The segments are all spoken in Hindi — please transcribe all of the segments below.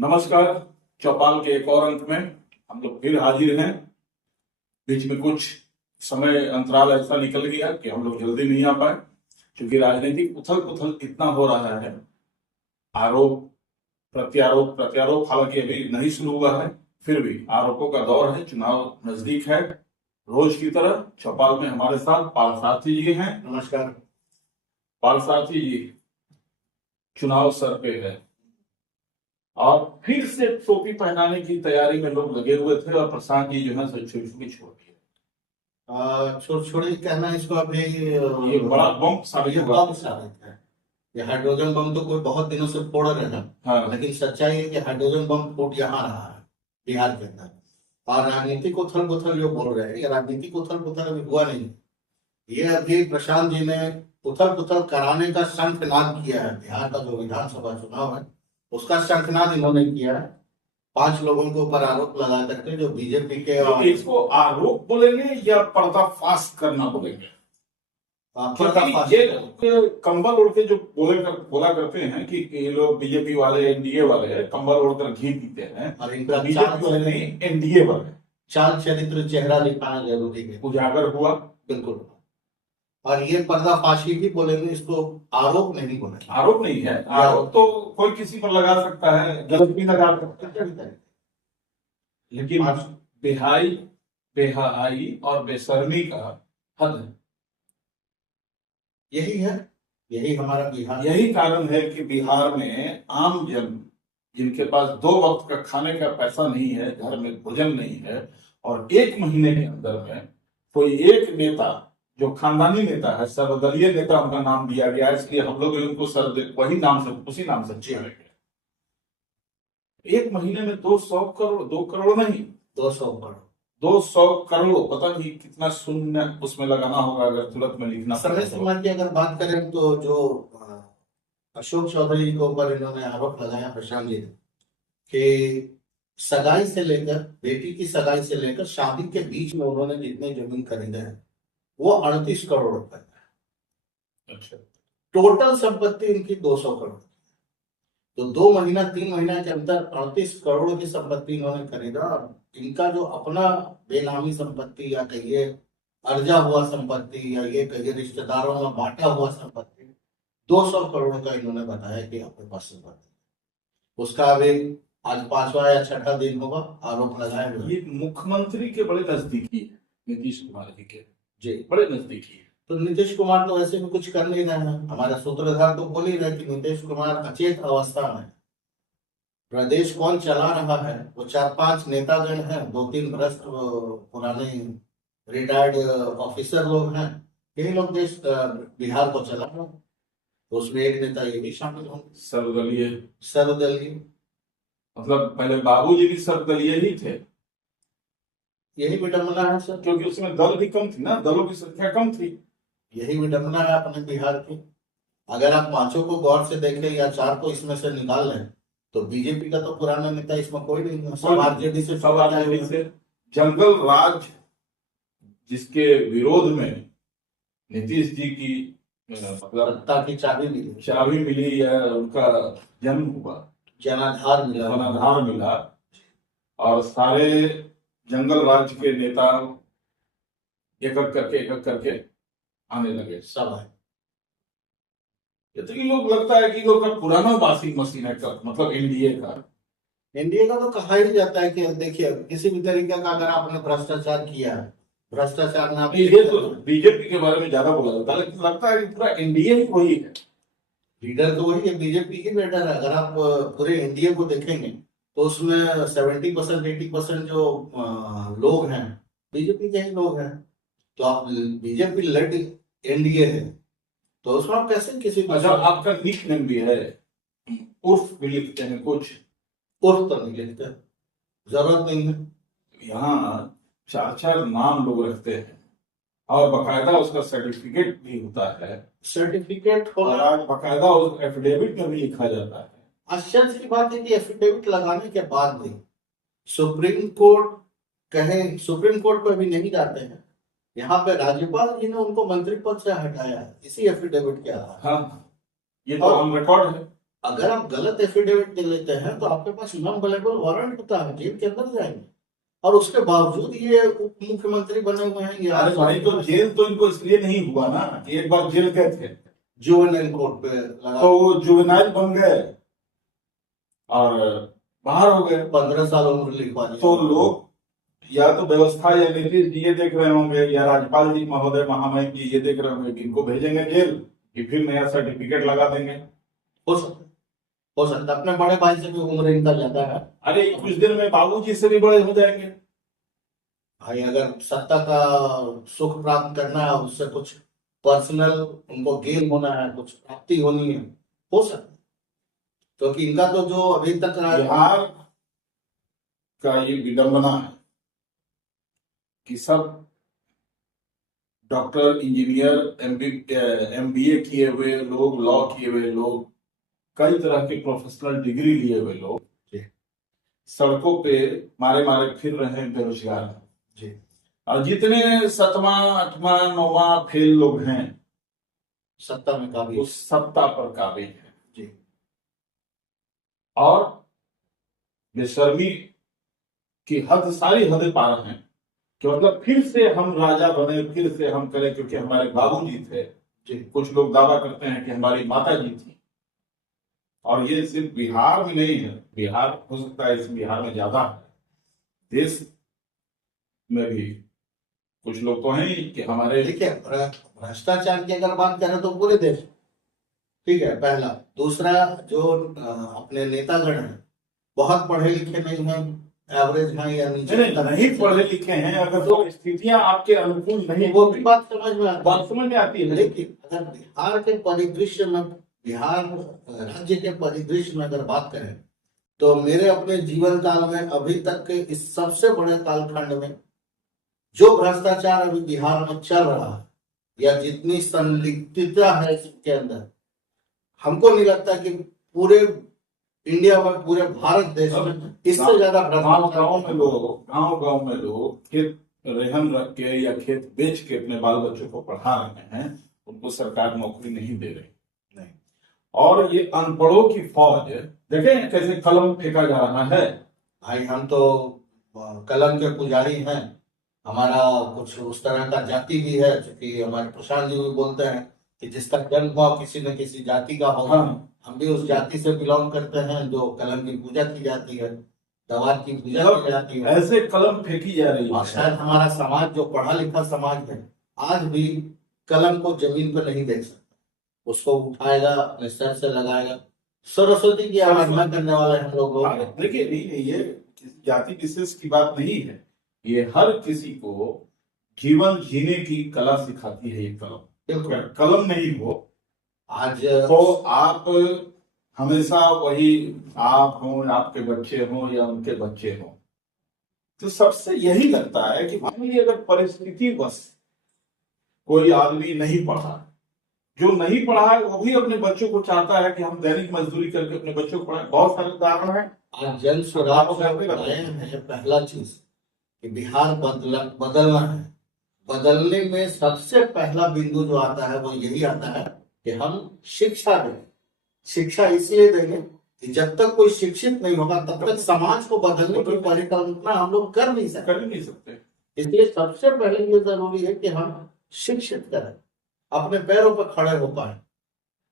नमस्कार। चौपाल के एक और अंक में हम लोग फिर हाजिर हैं। बीच में कुछ समय अंतराल ऐसा निकल गया कि हम लोग जल्दी नहीं आ पाए, क्योंकि राजनीतिक उथल पुथल इतना हो रहा है। आरोप प्रत्यारोप प्रत्यारोप हालांकि अभी नहीं शुरू हुआ है, फिर भी आरोपों का दौर है। चुनाव नजदीक है। रोज की तरह चौपाल में हमारे साथ पार्थसारथी जी हैं। नमस्कार। पार्थसारथी जी, चुनाव सर पे है और फिर से टोपी पहनाने की तैयारी में लोग लगे हुए थे, और प्रशांत जी जो है सो छुरी छोड़ दिए। छोड़ी कहना इसको अभी ये बड़ा बम साबित ये हुआ। बम साबित है। ये हाइड्रोजन बम तो कोई बहुत दिनों से फोड़ रहे हैं, हाँ, लेकिन सच्चाई है कि हाइड्रोजन बम फूट यहाँ रहा है, बिहार के अंदर। और राजनीतिक उथल पुथल जो बोल रहे हैं, ये राजनीतिक उथल पुथल अभी हुआ नहीं। ये अभी प्रशांत जी ने उथल पुथल कराने का शंखनाद किया है। बिहार का जो विधानसभा चुनाव है उसका शंखनाद इन्होंने किया है। 5 लोगों के ऊपर आरोप लगा करके, जो बीजेपी के तो इसको आरोप बोलेंगे या पर्दाफाश करना बोलेंगे? क्योंकि ये लोग कंबल ओढ़ के जो बोला करते हैं कि ये लोग बीजेपी वाले एनडीए वाले कंबल ओढ़कर घी पीते हैं, और इनका बीजेपी वाले नहीं, एनडीए वाले। चाल चरित्र चेहरा दिखाना जरूरी है। उजागर हुआ। बिल्कुल। और ये पर्दाफाशी भी बोलेंगे, इसको आरोप नहीं बोलेंगे। आरोप नहीं है। आरोप तो कोई किसी पर लगा सकता है, गलत भी लगा सकता है, लेकिन बेहाई और बेशर्मी का हद है। यही है, यही हमारा बिहार। यही कारण है कि बिहार में आम जन, जिनके पास 2 वक्त का खाने का पैसा नहीं है, घर में भोजन नहीं है, और 1 महीने के अंदर में कोई एक नेता जो खानदानी नेता है, सर्वदलीय नेता उनका नाम दिया गया, इसलिए हम लोग उनको वही नाम से, उसी नाम से चिढ़ेंगे। 1 महीने में 200 करोड़, 2 करोड़ नहीं, 200 करोड़, 200 करोड़, पता नहीं कितना शून्य उसमें लगाना होगा अगर तुरंत में लिखना समय सीमा की अगर बात करें तो जो अशोक चौधरी जी के ऊपर इन्होंने आरोप लगाया प्रशांत जी ने, कि सगाई से लेकर, बेटी की सगाई से लेकर शादी के बीच में उन्होंने जितने जमीन खरीदे हैं वो 38 करोड़ रुपए है। अच्छा। टोटल संपत्ति इनकी 200 करोड़। तो 2 महीना 3 महीना के अंदर 38 करोड़ की संपत्ति इन्होंने खरीदा। इनका जो अपना बेनामी संपत्ति, या कहिए अर्जा हुआ संपत्ति, या ये कहिए रिश्तेदारों में बांटा हुआ संपत्ति, 200 करोड़ का इन्होंने बताया कि अपने पास संपत्ति। उसका अभी आज 5वां या 6ठा दिन होगा आरोप लगाए हुए। ये मुख्यमंत्री के बड़े नजदीकी है, नीतीश कुमार जी के जी, बड़े नजदीकी है। तो नीतीश कुमार तो वैसे भी कुछ कर नहीं रहे हैं। हमारा सूत्रधार तो बोल ही रहे कि नीतीश कुमार अचेत अवस्था में। प्रदेश कौन चला रहा है? वो 4-5 नेतागण हैं, 2-3 भ्रष्ट पुराने रिटायर्ड ऑफिसर लोग हैं। यही लोग देश बिहार को चला रहे हैं। तो उसमें एक नेता ये भी शामिल होंगे, सर्वदलीय। मतलब पहले बाबूजी भी सर्वदलीय ही थे। यही विडंबना है सर, क्योंकि उसमें दल भी कम थी ना, दलों की संख्या कम थी। यही विडंबना है अपने बिहार की। अगर आप 5 को गौर से देखें या 4 को इसमें से निकाल लें, तो बीजेपी का तो पुराना नेता इसमें कोई नहीं है। सब आरजेडी से, सब आरजेडी से। जंगल राज जिसके विरोध में नीतीश जी की मतलब सत्ता की चाबी मिली या उनका जन्म हुआ, जनाधार मिला, और सारे जंगल राज के नेता एक एक करके आने लगे। सब है। ये तो लोग लगता है कि लोग का पुराना वॉशिंग मशीन है, मतलब एनडीए का तो कहा ही जाता है कि देखिए, किसी भी तरीके का अगर आपने भ्रष्टाचार किया है, भ्रष्टाचार में आप, ये तो बीजेपी के बारे में ज्यादा बोला जाता है, लेकिन लगता है कि पूरा एनडीए ही वही है। लीडर तो वही है, बीजेपी की लीडर है। अगर आप पूरे एनडीए को देखेंगे तो उसमें 70% 80% जो लोग हैं बीजेपी के ही लोग हैं। तो आप बीजेपी लेड एनडीए है, तो उसमें आप कैसे किसी अच्छा, आपका निक नेम भी है, उर्फ भी लिखते हैं कुछ? उर्फ तो नहीं लिखते, जरूरत नहीं है। यहाँ 4 नाम लोग रखते हैं, और बकायदा उसका सर्टिफिकेट भी होता है। सर्टिफिकेट और आज बकायदा उस एफिडेविट में भी लिखा जाता है। आश्चर्य की बात है कि एफिडेविट लगाने के बाद भी सुप्रीम कोर्ट सुप्रीम कोर्ट को अभी नहीं जाते हैं। यहाँ पे राज्यपाल जी ने उनको मंत्री पद से हटाया है इसी एफिडेविट के आधार। हाँ, ये तो ऑन रिकॉर्ड है। अगर आप गलत एफिडेविट दे लेते हैं तो आपके पास नॉन अवेलेबल वारंट होता है, जेल के अंदर जाएंगे, और उसके बावजूद ये उप मुख्यमंत्री बने हुए हैं। ये अरे भाई, तो जेल तो इनको इसलिए नहीं हुआ ना कि एक बार जेल गए थे जुवेनाइल कोर्ट पे लगा, तो वो जुवेनाइल बन गए और बाहर हो गए। 15 साल उम्र लिखवा दी। तो लोग या तो व्यवस्था या नीतीश जी ये देख रहे होंगे या राज्यपाल जी महोदय महामहिम जी ये देख रहे होंगे कि इनको भेजेंगे जेल कि फिर नया सर्टिफिकेट लगा देंगे। हो सकता है, हो सकता है। अपने बड़े भाई से भी उम्र इनका ज्यादा है। अरे कुछ दिन में बाबूजी से भी बड़े हो जाएंगे। भाई अगर सत्ता का सुख प्राप्त करना है, उससे कुछ पर्सनल उनको गेन होना है, कुछ प्राप्ति होनी है, हो सकता है। क्योंकि इनका तो जो अभी तक बिहार का ये विडंबना है कि सब डॉक्टर, इंजीनियर, एमबीए किए हुए लोग, लॉ किए हुए लोग, कई तरह के प्रोफेशनल डिग्री लिए हुए लोग जी सड़कों पे मारे मारे फिर रहे हैं, बेरोजगार हैं। जी और जितने 7वां 8वां 9वां फेल लोग हैं सत्ता में काबिल। वो सत्ता पर काबिल है जी और बेशर्मी की हद, सारी हदें पार हैं कि मतलब फिर से हम राजा बने, फिर से हम करें, क्योंकि हमारे बाबूजी थे। जी कुछ लोग दावा करते हैं कि हमारी माता जी थी। और ये सिर्फ बिहार में नहीं है, बिहार हो सकता है, इस बिहार में ज्यादा है, देश में भी कुछ लोग तो हैं ही कि हमारे। देखिए, भ्रष्टाचार की अगर बात करें तो पूरे देश, ठीक है, पहला। दूसरा, जो अपने नेतागण हैं बहुत पढ़े लिखे नहीं हैं, एवरेज हैं या नीचे नहीं पढ़े लिखे हैं, अगर तो स्थितियां आपके अनुकूल नहीं, वो भी बात समझ में आती बात समझ में आती है। लेकिन अगर बिहार के परिदृश्य में, बिहार राज्य के परिदृश्य में अगर बात करें तो मेरे अपने जीवन काल में अभी तक के इस सबसे बड़े कालखंड में जो भ्रष्टाचार अभी बिहार में चल रहा है या जितनी संलिप्तता है इसके अंदर, हमको नहीं लगता कि पूरे इंडिया में, पूरे भारत देश में इससे ज्यादा गांव में लोग खेत रेहन रख के या खेत बेच के अपने बाल बच्चों को पढ़ा रहे हैं, उनको सरकार नौकरी नहीं दे रही। नहीं। और ये अनपढ़ों की फौज, देखें कैसे कलम फेंका जा रहा है। भाई हम तो कलम के पुजारी हैं, हमारा कुछ उस तरह का जाति भी है, क्योंकि हमारे प्रशांत जी भी बोलते हैं कि जिसका जन्म हुआ किसी न किसी जाति का होगा। हाँ। हम भी उस जाति से बिलोंग करते हैं जो कलम की पूजा की जाती है, दवा की पूजा की जाती है। ऐसे कलम फेंकी जा रही और है। शायद हमारा समाज जो पढ़ा लिखा समाज है आज भी कलम को जमीन पर नहीं देख सकता, उसको उठाएगा, अपने सर से लगाएगा। सरस्वती की आराधना करने वाले हम लोग। देखिए, नहीं, ये जाति विशेष की बात नहीं है, ये हर किसी को जीवन जीने की कला सिखाती है ये कलम। कलम नहीं हो आज तो आप हमेशा वही, आप हो, आपके बच्चे हो या उनके बच्चे हो, तो सबसे यही लगता है कि भाई अगर परिस्थिति बस कोई आदमी नहीं पढ़ा, जो नहीं पढ़ा है वो भी अपने बच्चों को चाहता है कि हम दैनिक मजदूरी करके अपने बच्चों को पढ़ाएं। बहुत सारे उदाहरण है। आज जन स्वराज है पहला चीज कि बिहार बदलना है। बदलने में सबसे पहला बिंदु जो आता है वो यही आता है कि हम शिक्षा दें। शिक्षा इसलिए देंगे कि जब तक कोई शिक्षित नहीं होगा तब तक समाज को बदलने की परिकल्पना हम लोग कर नहीं सकते। इसलिए सबसे पहले ये जरूरी है कि हम शिक्षित करें, अपने पैरों पर खड़े हो पाए।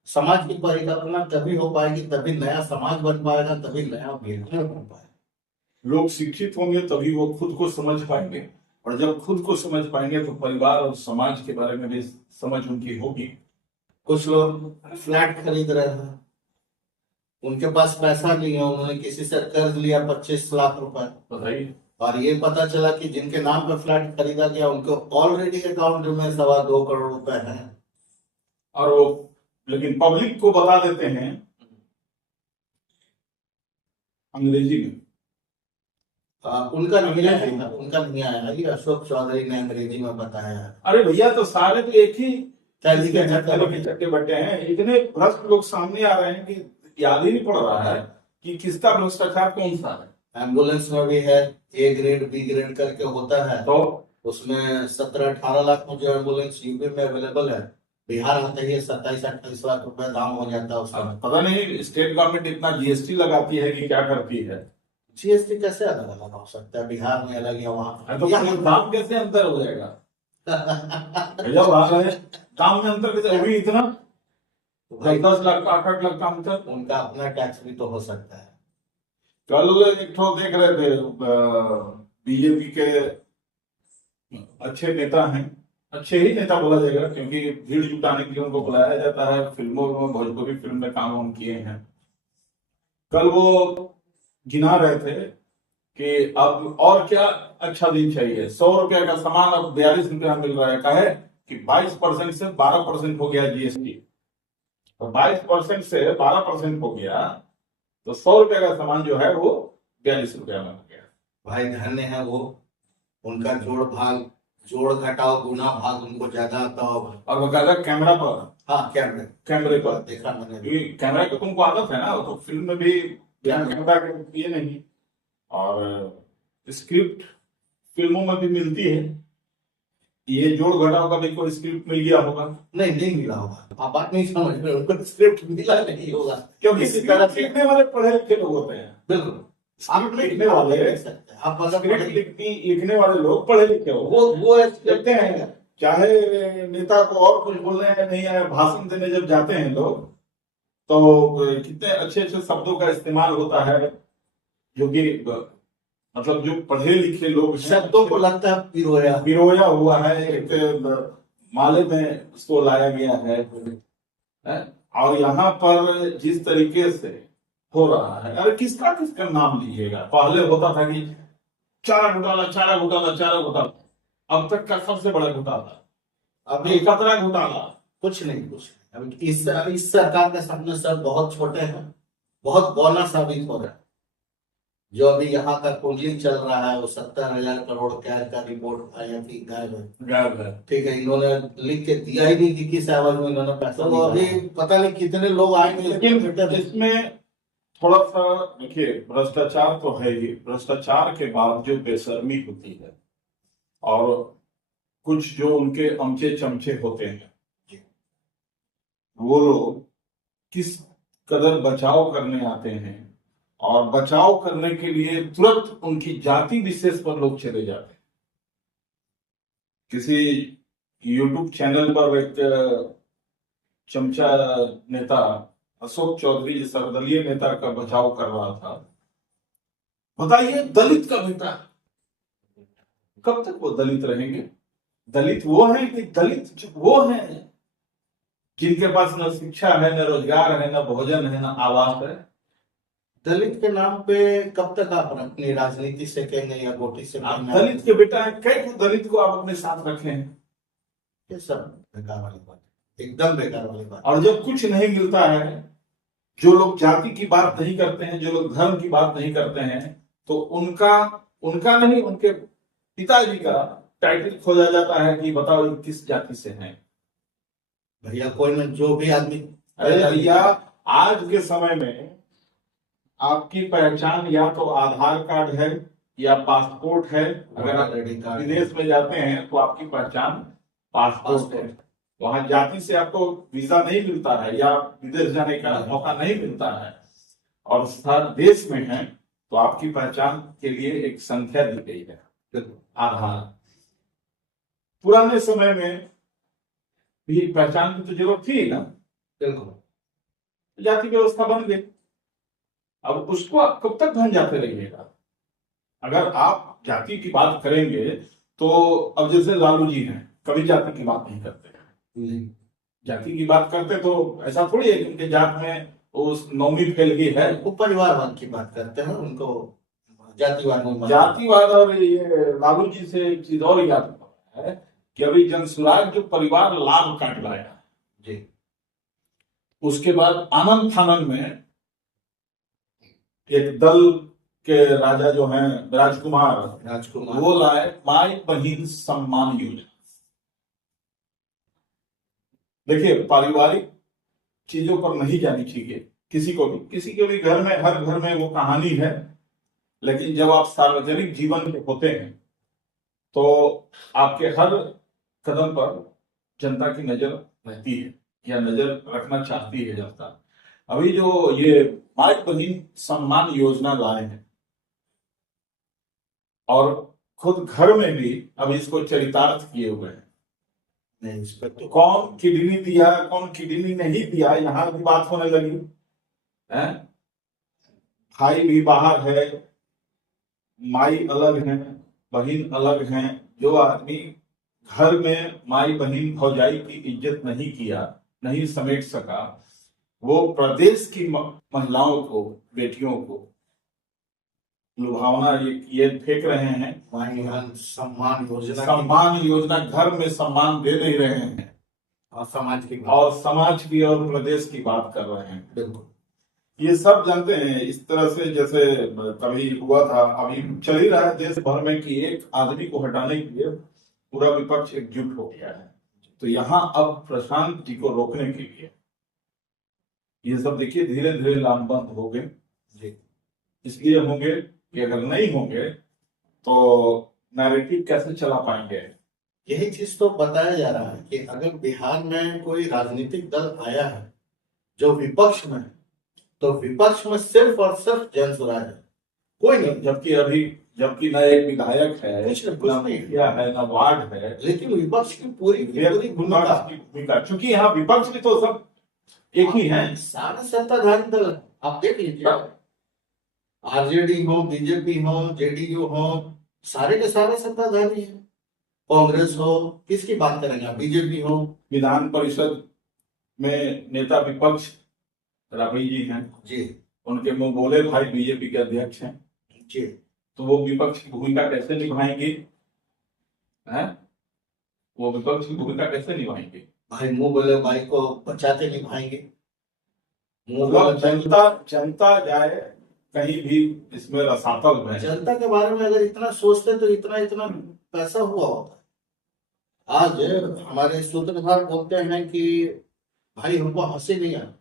समाज की परिकल्पना तभी हो पाएगी, तभी नया समाज बन पाएगा, तभी नया बिहार बन पाएगा। लोग शिक्षित होंगे तभी वो खुद को समझ पाएंगे, और जब खुद को समझ पाएंगे तो परिवार और समाज के बारे में भी समझ उनकी होगी। कुछ लोग फ्लैट खरीद रहे हैं, उनके पास पैसा नहीं है, उन्होंने किसी से कर्ज लिया 25 लाख रुपए, बताइए, और ये पता चला कि जिनके नाम पे फ्लैट खरीदा गया उनको ऑलरेडी अकाउंट में 2.25 करोड़ रुपए हैं। और वो लेकिन पब्लिक को बता देते हैं अंग्रेजी में। उनका नहीं आया, ये अशोक चौधरी ने अंग्रेजी में बताया। अरे भैया, तो सारे तो एक ही चट्टे बट्टे हैं। इतने भ्रष्ट लोग सामने आ रहे हैं कि याद ही नहीं पड़ रहा है कि किसका भ्रष्टाचार कौन सा है। एम्बुलेंस में भी है, ए ग्रेड बी ग्रेड करके होता है, तो उसमें 17-18 लाख में जो एम्बुलेंस यूपी में अवेलेबल है बिहार आते ही 27-28 लाख रुपए दाम हो जाता है उसका। अब पता नहीं स्टेट गवर्नमेंट इतना जीएसटी लगाती है कि क्या करती है। जीएसटी कैसे अलग अलग हो सकता है, बिहार में अलग है वहां। तो फिर दाम कैसे अंतर हो जाएगा भैया, बात है दाम में अंतर कैसे, वो भी इतना भाई 10-10 लाख का 8-8 लाख का अंतर। उनका अपना टैक्स भी तो हो सकता है। कल एक ठो देख रहे थे, बीजेपी के अच्छे नेता हैं, अच्छे ही नेता बोला जाएगा क्योंकि भीड़ जुटाने के लिए उनको बुलाया जाता है, फिल्मों में भोजपुरी फिल्म में काम हम किए हैं। कल वो गिना रहे थे कि अब और क्या अच्छा दिन चाहिए, 100 रुपया का सामान अब 42 रुपया मिल रहा है, कहे कि 22% से 12% हो गया जीएसटी, तो 22% से 12% हो गया, तो 100 रुपया का सामान जो है वो 42 रुपया में हो गया। भाई धन्य है वो, उनका जोड़ घटाओ गुना भाग उनको ज्यादा आता होगा। और बकायदा कैमरा पर, हाँ कैमरे पर देखा मैंने भी। क्योंकि कैमरा की तुमको आदत है ना, तो फिल्म में भी बिना कैमरा के ये नहीं, और स्क्रिप्ट फिल्मों में भी मिलती है, ये जोड़ घटाव का भी कोई स्क्रिप्ट मिल गया होगा। नहीं मिला होगा, आप बात नहीं समझ रहे, उनको स्क्रिप्ट मिला नहीं होगा। क्योंकि इसी तरह स्क्रिप्ट से लिखने वाले पढ़े लिखे लोग होते हैं। बिल्कुल स्क्रिप्ट लिखने वाले, देख सकते हैं आप, अगर स्क्रिप्ट लिखने वाले लोग पढ़े लिखे हो, वो देखते हैं, चाहे नेता को और कुछ बोलने नहीं आए, भाषण देने जब जाते हैं लोग, तो कितने अच्छे अच्छे शब्दों का इस्तेमाल होता है, जो कि मतलब जो पढ़े लिखे लोग हैं, शब्दों को लगता है पिरोया हुआ है, एक माले में उसको लाया गया है। और यहाँ पर जिस तरीके से हो रहा है, अरे किसका किसका नाम लीजिएगा, पहले होता था कि चारा घोटाला, अब तक का सबसे बड़ा घोटाला, अभी खतरा घोटाला। कुछ नहीं। अभी इस सरकार के सामने सब बहुत छोटे हैं, बहुत बौना साबित हो रहा है। जो अभी यहाँ का कुंडली चल रहा है वो 70,000 करोड़ का रिपोर्ट आया थी, गायब है। ठीक है, इन्होंने लिख के दिया ही नहीं कि किस एवज में इन्होंने पैसा, तो अभी पता नहीं कितने लोग आएंगे। लेकिन इसमें थोड़ा सा देखिए, भ्रष्टाचार तो है ही, भ्रष्टाचार के बाद जो बेशर्मी होती है, और कुछ जो उनके अमचे चमचे होते हैं, वो लोग किस कदर बचाव करने आते हैं, और बचाव करने के लिए तुरंत उनकी जाति विशेष पर लोग चले जाते हैं। किसी यूट्यूब चैनल पर एक चमचा नेता अशोक चौधरी, सर्वदलीय नेता का बचाव कर रहा था। बताइए, दलित का बेटा, कब तक वो दलित रहेंगे? दलित वो है कि दलित वो है जिनके पास न शिक्षा है, न रोजगार है, न भोजन है, न आवास है। दलित के नाम पे कब तक आप अपनी राजनीति से कहेंगे या वोटी से? आप दलित के बेटा है, कई दलित को आप अपने साथ रखे हैं, ये सब बेकार वाली बात, एकदम बेकार वाली बात। और जब कुछ नहीं मिलता है, जो लोग जाति की बात नहीं करते हैं, जो लोग धर्म की बात नहीं करते हैं, तो उनका नहीं, उनके पिताजी का टाइटल खोजा जाता है कि बताओ ये किस जाति से हैं। भैया कोई न, जो भी आदमी, अरे भैया, आज के समय में आपकी पहचान या तो आधार कार्ड है या पासपोर्ट है। अगर आप विदेश में जाते हैं तो आपकी पहचान पासपोर्ट है, वहां जाति से आपको वीजा नहीं मिलता है या विदेश जाने का मौका नहीं मिलता है, और देश में है तो आपकी पहचान के लिए एक संख्या दी गई है, आधार। पुराने समय में भी पहचान की तो जरूरत थी ना, बिल्कुल जाति व्यवस्था बन गई। अब उसको आप कब तक धन जाते रहिएगा? अगर आप जाति की बात करेंगे तो अब जैसे लालू जी हैं, कभी जाति की बात नहीं करते। जाति की बात करते तो ऐसा थोड़ी है कि उनके जात में उस नौवीं फैल गई है। वो परिवारवाद की बात करते हैं, उनको जातिवाद। और ये लालू जी से एक चीज और याद है कि अभी जनसुराज जो परिवार लाभ काट लाया जी, उसके बाद आनंद फानंद में एक दल के राजा जो हैं राजकुमार, वो लाए माई बहिन सम्मान योजना। देखिए, पारिवारिक चीजों पर नहीं जानी चाहिए किसी के भी घर में, हर घर में वो कहानी है, लेकिन जब आप सार्वजनिक जीवन के होते हैं तो आपके हर कदम पर जनता की नजर रहती है या नजर रखना चाहती है जनता। अभी जो ये माई बहन सम्मान योजना लाए हैं और खुद घर में भी अब इसको चरितार्थ किए हुए हैं। नहीं, इस पर तो कौन किडनी दिया कौन किडनी नहीं दिया, यहां भी बात होने लगी है। भाई भी बाहर है, माई अलग है, बहन अलग है। जो आदमी घर में माई बहन भौजाई की इज्जत नहीं किया, नहीं समेट सका, वो प्रदेश की महिलाओं को, बेटियों को लुभावना ये फेंक रहे हैं। मान सम्मान योजना सम्मान योजना, घर में सम्मान दे नहीं रहे हैं और समाज की और समाज की और प्रदेश की बात कर रहे हैं। बिल्कुल ये सब जानते हैं। इस तरह से जैसे कभी हुआ था, अभी चल ही रहा है देश भर में कि एक आदमी को हटाने के लिए पूरा विपक्ष एकजुट हो गया है। तो यहाँ अब प्रशांत जी को रोकने के लिए ये सब देखिए धीरे धीरे लामबंद हो गए जी। इसलिए होंगे कि अगर नहीं होंगे तो नैरेटिव कैसे चला पाएंगे। यही चीज तो बताया जा रहा है कि अगर बिहार में कोई राजनीतिक दल आया है जो विपक्ष में है, तो विपक्ष में सिर्फ और सिर्फ जन स्वराज है, कोई नहीं। जबकि न एक विधायक है, कुछ ना नहीं मुखिया है, ना वार्ड है, लेकिन विपक्ष की पूरी भूमिका, क्योंकि यहाँ विपक्ष भी तो सब एक ही है। सारे सत्ताधारी दल हैं। आप देख लीजिए, आरजेडी हो, बीजेपी हो, जेडीयू हो, सारे के सारे सत्ताधारी हैं। कांग्रेस हो, किसकी बात करेंगे आप, बीजेपी हो। विधान परिषद में नेता विपक्ष राबड़ी जी हैं जी, उनके मुंह बोले भाई बीजेपी के अध्यक्ष हैं जी, तो वो विपक्ष की भूमिका कैसे निभाएंगे हैं? वो विपक्ष की भूमिका कैसे निभाएंगे? भाई मुंह बोले भाई को बचाते निभाएंगे। मतलब जनता जाए कहीं भी इसमें रसातल में। जनता के बारे में अगर इतना सोचते तो इतना इतना पैसा हुआ होता। आज हमारे सूत्रधार बोलते हैं कि भाई हमको हंसी नहीं आती,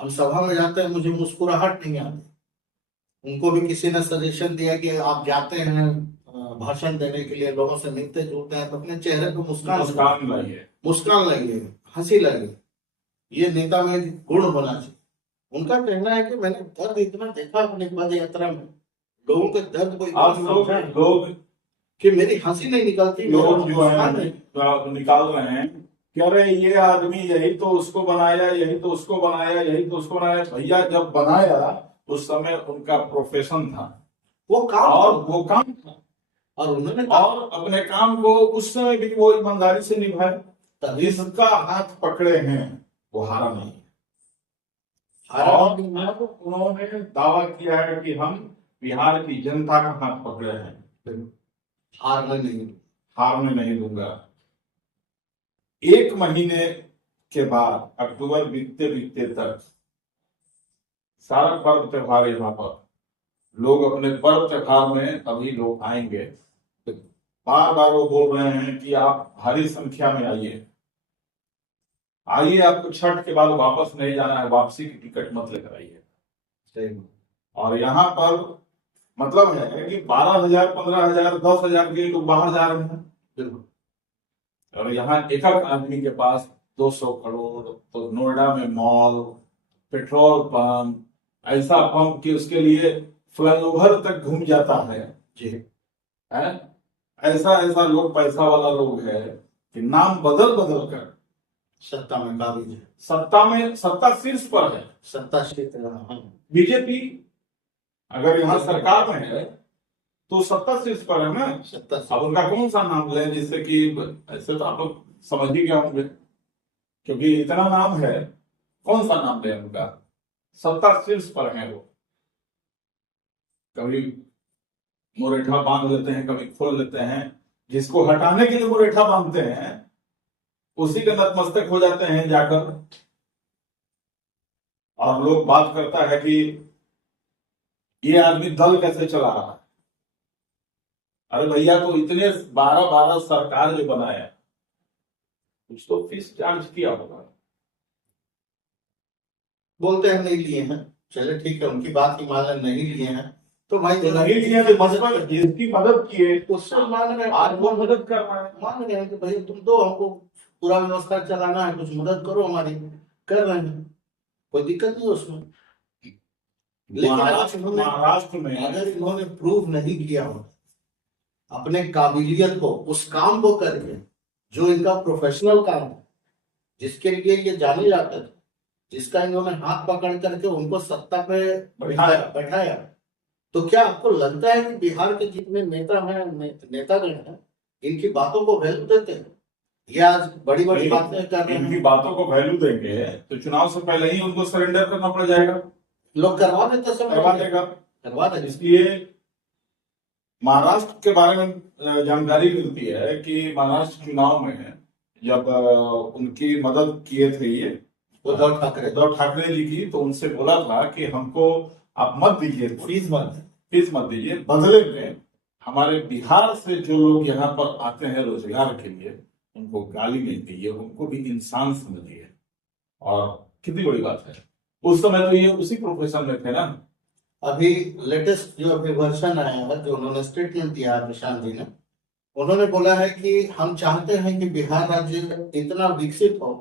हम सभा में जाते हैं मुझे मुस्कुराहट नहीं आती। उनको भी किसी ने सजेशन दिया कि आप जाते हैं भाषण देने के लिए, लोगों से मिलते जुलते हैं, तो अपने चेहरे पर मुस्कान लाइए, हंसी लाइए। ये नेता में गुण होना चाहिए। उनका कहना है कि मैंने दर्द इतना देखा अपनी पद यात्रा में, लोगों के दर्द को लोग कि मेरी हंसी नहीं निकलती। लोग जो है निकाल रहे हैं कि अरे ये आदमी यही तो उसको बनाया, यही तो उसको बनाया, यही तो उसको बनाया। भैया जब बनाया उस समय उनका प्रोफेशन था, वो काम था और उन्होंने और अपने काम को उस समय भी वो ईमानदारी से निभाए। जिसका हाथ पकड़े हैं वो हारा नहीं। और उन्होंने दावा किया है कि हम बिहार की जनता का हाथ पकड़े हैं, हारने नहीं दूंगा। 1 महीने के बाद अक्टूबर बीतते बीतते तक सारा पर्व त्योहार यहाँ पर लोग अपने पर्व त्योहार में अभी लोग आएंगे। बार बार वो बोल रहे हैं कि आप भारी संख्या में आइए, आपको छठ के बाद वापस नहीं जाना है, वापसी की टिकट मत लेकर आइए। और यहाँ पर मतलब है कि 12,000, 15,000, 10,000 के लोग बाहर जा रहे हैं और यहाँ एक आदमी के पास 200 करोड़। तो नोएडा में मॉल, पेट्रोल पंप, ऐसा पंप कि उसके लिए फ्लाईओवर तक घूम जाता है जी है। ऐसा लोग, पैसा वाला लोग है कि नाम बदल कर सत्ता में काबिज है, सत्ता शीर्ष पर है, सत्ता शीर्ष। बीजेपी अगर यहाँ सरकार में है तो सत्ता शीर्ष पर है ना। अब उनका कौन सा नाम ले, जिससे कि ऐसे तो आप लोग समझ ही गए होंगे, क्योंकि इतना नाम है, कौन सा नाम ले उनका। सत्ता शीर्ष पर है वो। कभी मुरेठा बांध लेते हैं, कभी खोल लेते हैं। जिसको हटाने के लिए मुरेठा बांधते हैं उसी के नतमस्तक हो जाते हैं जाकर। और लोग बात करता है कि ये आदमी दल कैसे चला रहा है। अरे भैया, तो इतने 12 सरकार जो बनाया, कुछ तो फीस चार्ज किया होगा। बोलते हैं नहीं लिए हैं, चले ठीक है, उनकी बात की मान नहीं लिए हैं तो भाई तो नहीं लिए तो मजबूर जिसकी मदद किए उससे मान रहे, आज वो मदद कर रहा है। मान रहे हैं कि भाई तुम दो हमको पूरा व्यवस्था चलाना है, कुछ मदद करो हमारी, कर रहे हैं, कोई दिक्कत नहीं उसमें। लेकिन महाराष्ट्र में अगर इन्होंने प्रूव नहीं किया हो अपने काबिलियत को, उस काम को करके जो इनका प्रोफेशनल काम है, जिसके लिए ये जाने जाते थे, जिसका इन्होंने हाथ पकड़ करके उनको सत्ता पे बैठाया, तो क्या आपको लगता है कि बिहार के जितने नेता हैं, नेतागण हैं, इनकी बातों को वैल्यू देते हैं? ये आज बड़ी बड़ी बातें कर रहे इनकी हैं। बातों को वैल्यू देंगे तो चुनाव से पहले ही उनको सरेंडर करना पड़ जाएगा, लोग करवा देते, करवा देगा। करवा देते। इसलिए महाराष्ट्र के बारे में जानकारी मिलती है कि महाराष्ट्र चुनाव में जब उनकी मदद किए थे ये उद्धव ठाकरे जी की, तो उनसे बोला था कि हमको आप मत दीजिए, फीस मत दीजिए, बदले में हमारे बिहार से जो लोग यहाँ पर आते हैं रोजगार के लिए उनको गाली नहीं दीजिए, उनको भी इंसान समझिए। और कितनी बड़ी बात है, उस समय तो ये उसी प्रोफेशन में थे ना। अभी लेटेस्ट जो अभी वर्षन आया है, जो उन्होंने स्टेटमेंट दिया है प्रशांत जी ने, उन्होंने बोला है कि हम चाहते हैं कि बिहार राज्य इतना विकसित हो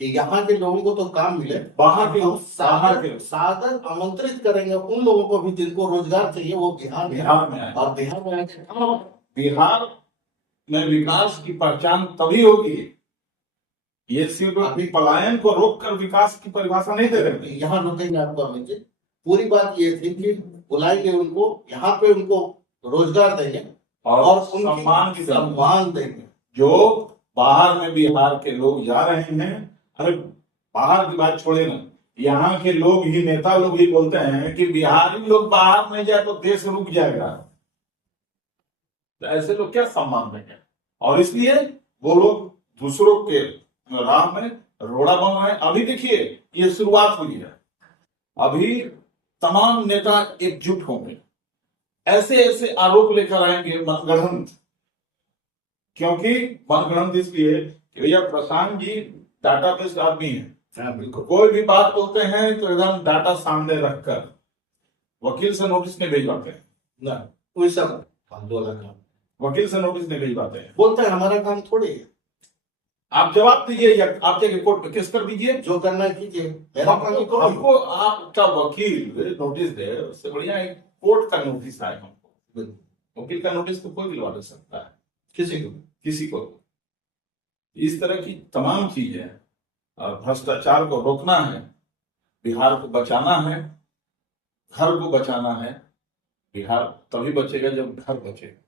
कि यहाँ के लोगों को तो काम मिले, बाहर के सादर आमंत्रित करेंगे उन लोगों को भी जिनको रोजगार चाहिए, वो बिहार में आए और बिहार में आके बिहार में विकास की पहचान तभी होगी। ये सिर्फ अभी पलायन को रोककर विकास की परिभाषा नहीं दे रहे। यहाँ रुकेंगे आपको अमित जी, पूरी बात ये थी कि बुलाएंगे उनको, यहाँ पे उनको रोजगार देंगे और सम्मान देंगे। जो बाहर में बिहार के लोग जा रहे हैं, अरे बाहर की बात छोड़े ना, यहाँ के लोग ही, नेता लोग ही बोलते हैं कि बिहारी लोग बाहर नहीं जाए तो देश रुक जाएगा। तो ऐसे लोग क्या सम्मान देंगे? और इसलिए वो लोग दूसरों के राह में रोड़ा बन रहे हैं। अभी देखिए ये शुरुआत हुई है, अभी तमाम नेता एकजुट होंगे, ऐसे ऐसे आरोप लेकर आएंगे मनगढ़ंत, क्योंकि मनगढ़ंत इसलिए कि भैया प्रशांत जी डाटा बेस्ड आदमी है, कोई भी बात बोलते हैं तो एकदम डाटा सामने रखकर वकील से नोटिस नहीं भिजवाते हैं ना, कोई सब वकील से नोटिस नहीं भिजवाते हैं, बोलते हैं हमारा काम थोड़ी है, आप जवाब दीजिए या आप जाके कोर्ट में केस कर दीजिए, जो करना है कीजिए, मेरा काम तो हमको आपका वकील नोटिस दे, उससे बढ़िया एक कोर्ट का नोटिस आए हमको। वकील का नोटिस तो कोई दिलवा दे सकता है किसी को। इस तरह की तमाम चीजें, भ्रष्टाचार को रोकना है, बिहार को बचाना है, घर को बचाना है। बिहार तभी बचेगा जब घर बचेगा।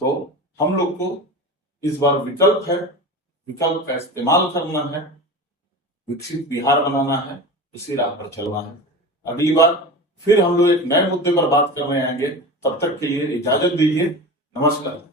तो हम लोग को इस बार विकल्प का इस्तेमाल करना है, विकसित बिहार बनाना है, इसी राह पर चलना है। अगली बार फिर हम लोग एक नए मुद्दे पर बात करने आएंगे, तब तक के लिए इजाजत दीजिए। नमस्कार।